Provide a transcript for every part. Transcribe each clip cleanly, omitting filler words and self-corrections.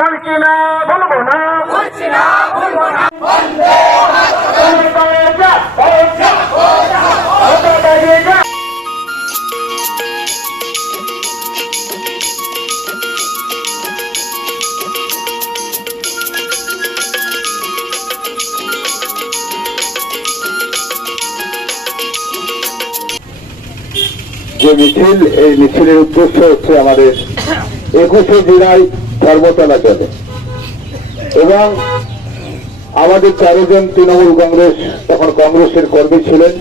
ভুলছি না, ভুলবো না, ভুলছি না, ভুলবো না। যে মিছিল, এই মিছিলের উদ্দেশ্য হচ্ছে আমাদের 21শে জুলাই ধর্মতলা চলে এবং আমাদের 4 জন তৃণমূল কংগ্রেস, তখন কংগ্রেসের কর্মী ছিলেন,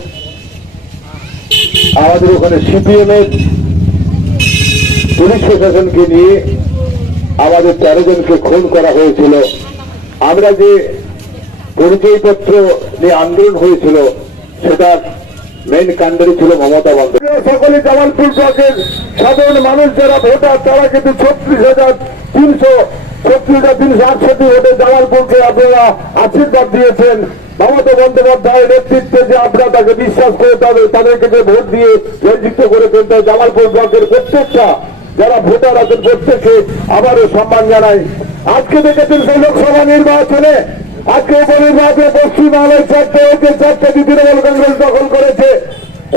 আমাদের ওখানে সিপিএম এর পুলিশ প্রশাসনকে নিয়ে আমাদের 13 জনকে খুন করা হয়েছিল। আমরা যে পরিচয়পত্র নিয়ে আন্দোলন হয়েছিল সেটার মেইন কাণ্ডারি ছিল মমতা বন্দ্যোপাধ্যায়। সকলে জামালপুর ব্লকের সাধারণ মানুষ যারা ভোটার, তারা কিন্তু 36,368 ভোটে জামালপুরকে আপনারা আশীর্বাদ দিয়েছেন। মমতা বন্দ্যোপাধ্যায়ের নেতৃত্বে যে আপনারা তাকে বিশ্বাস করে তাদেরকে যে ভোট দিয়ে জয়যুক্ত করে ফেলতে, জামালপুর ব্লকের প্রত্যেকটা যারা ভোটার আছেন প্রত্যেককে আবারও সম্মান জানাই। আজকে দেখেছেন সেই লোকসভা নির্বাচনে, আজকে উপনির্বাচনে পশ্চিম বাংলায় 4টি তৃণমূল কংগ্রেস দখল করেছে।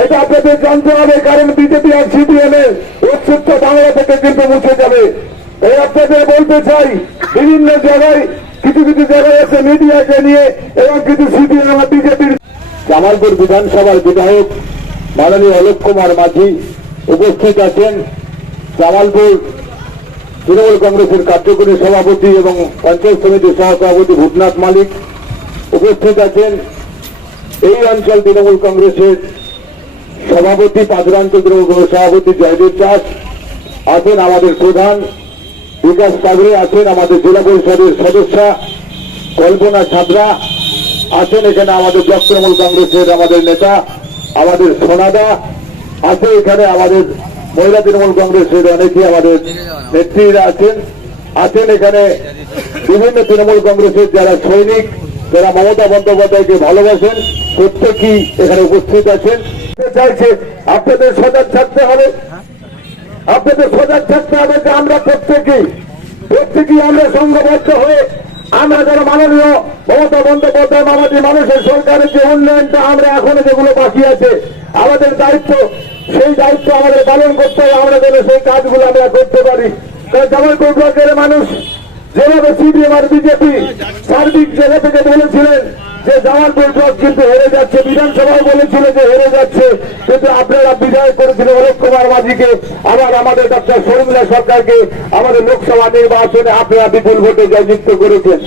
এটা আপনাদের জানতে হবে, কারণ বিজেপি আর সিপিএম এর অস্তিত্ব বাংলা থেকে কিন্তু মুছে যাবে। এই আপনাদের বলতে চাই, বিভিন্ন জায়গায় কিছু জায়গায় আছে মিডিয়াকে নিয়ে এবং কিছু সিপিএম আর বিজেপির। জামালপুর বিধানসভার বিধায়ক মাননীয় অলোক কুমার মাঝি উপস্থিত আছেন। জামালপুর তৃণমূল কংগ্রেসের কার্যকরী সভাপতি এবং পঞ্চায়েত সমিতির সহসভাপতি ভূতনাথ মালিক উপস্থিত আছেন। এই অঞ্চল তৃণমূল কংগ্রেসের সভাপতি, পাঁচরাঞ্চল তৃণমূল কংগ্রেস সভাপতি জয়দেব চাষ আছেন, আমাদের প্রধান বিকাশ কাগড়ে আছেন, আমাদের জেলা পরিষদের সদস্যা কল্পনা ছাত্রা আছেন, এখানে আমাদের ব্লক তৃণমূল কংগ্রেসের আমাদের নেতা আমাদের সোনাদা আছে, এখানে আমাদের মহিলা তৃণমূল কংগ্রেসের অনেকে আমাদের নেত্রীরা আছেন এখানে বিভিন্ন তৃণমূল কংগ্রেসের যারা সৈনিক, যারা মমতা বন্দ্যোপাধ্যায়কে ভালোবাসেন, প্রত্যেকেই এখানে উপস্থিত আছেন। চাইছে আপনাদের সজাগ থাকতে হবে, আপনাদের সজাগ থাকতে হবে যে আমরা প্রত্যেকেই আমরা সংঘবদ্ধ হয়ে আমরা যারা মাননীয় মমতা বন্দ্যোপাধ্যায় আমাদের মানুষের সরকারের যে উন্নয়নটা আমরা এখনো যেগুলো বাকি আছে আমাদের দায়িত্ব, সেই দায়িত্ব আমাদের পালন করতে হবে। আমরা যেন সেই কাজগুলো আমরা করতে পারি। কারণ জামালপুর ব্লকের মানুষ যেভাবে সিপিএম আর বিজেপি সার্বিক জায়গা থেকে বলেছিলেন যে জামালপুর ব্লক কিন্তু হেরে যাচ্ছে, বিধানসভায় বলেছিল যে হেরে যাচ্ছে, কিন্তু আপনারা বিধায়ক করেছিলেন অলোক কুমার মাঝিকে, আবার আমাদের ডক্টর শর্মিলা সরকারকে আমাদের লোকসভা নির্বাচনে আপনারা বিপুল ভোটে জয়যুক্ত করেছেন।